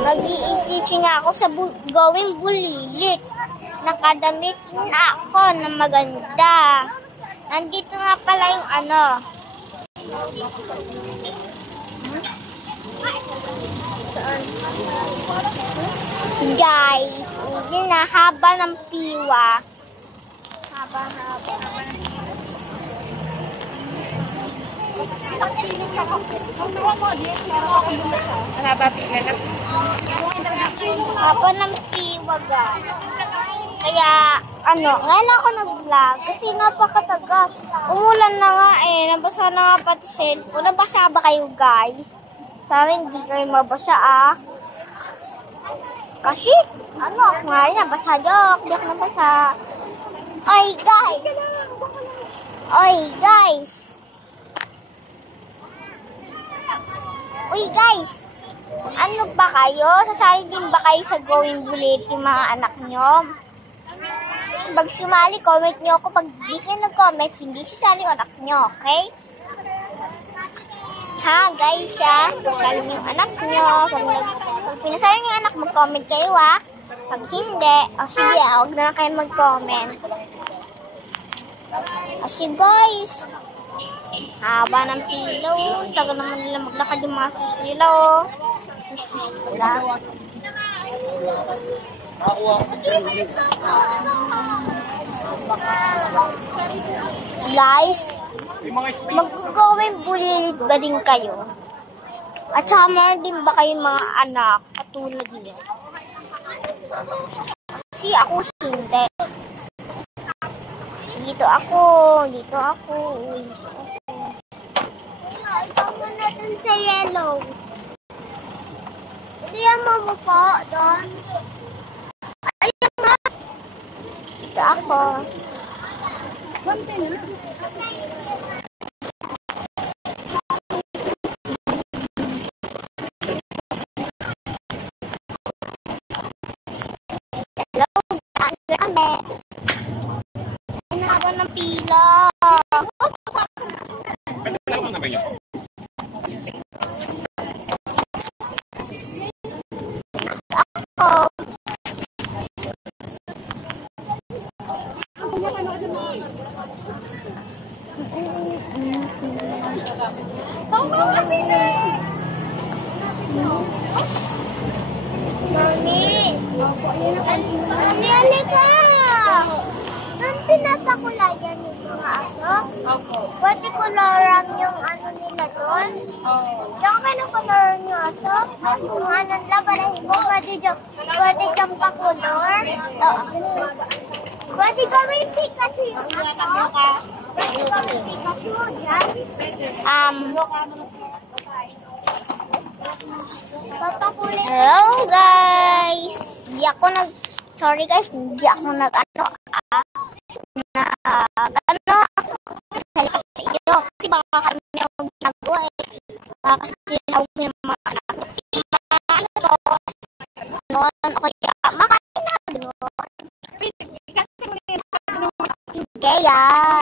Mag-i-teaching ako sa gawing bulilit. Nakadamit na ako na maganda. Nandito nga pala yung ano. Guys, yun na, haba ng piwa. Haba. Haba ng piwa, guys. Kaya, ngayon ako nag-vlog kasi napakatagal. Umulan na nga nabasa na nga pati cellphone. Nabasa ba kayo, guys? Sana hindi kayo mabasa, Kasi, ako nga rin, nabasa joke. Di ako nabasa. Oy, guys. Uy, guys. Ano ba kayo? Sasali din ba kayo sa Going Bulilit yung mga anak nyo? Pag sumali, comment nyo ako. Pag di kayo nag-comment, hindi sasali yung anak nyo, okay? Ha, guys, sasali nyo yung anak nyo. Pag pinasali nyo yung anak, mag-comment kayo, Pag hindi, sige, huwag na lang kayo mag-comment. Kasi, guys, haba ng pila, tagal naman nila maglakad yung mga sila, Sis pala. Guys, mag-going bulilit ba din kayo? At saka meron din ba kayong mga anak katulad niyo? Kasi ako hindi. Dito ako. Ikaw muna dun sa yellow. Diyan mo po, doon. Ayun nga. Dito ako. Hello, kami. Haba ng pila. Mami, halika! Doon pinapakulayan yung mga aso? Opo. Pwede kularan yung nila doon? Oo. Diyan ka na kularan yung aso? Yung nila, balahin mo, pwede dyan pakulor? Oo. Pwede gawin Pikachu yung aso? Pwede gawin Pikachu dyan? Hello, guys! Sorry guys, hindi ako salita sa inyo kasi baka kami ang ginagawa kasi tinawag niyo mga anak ko. Kaya makain na gano'n. Kaya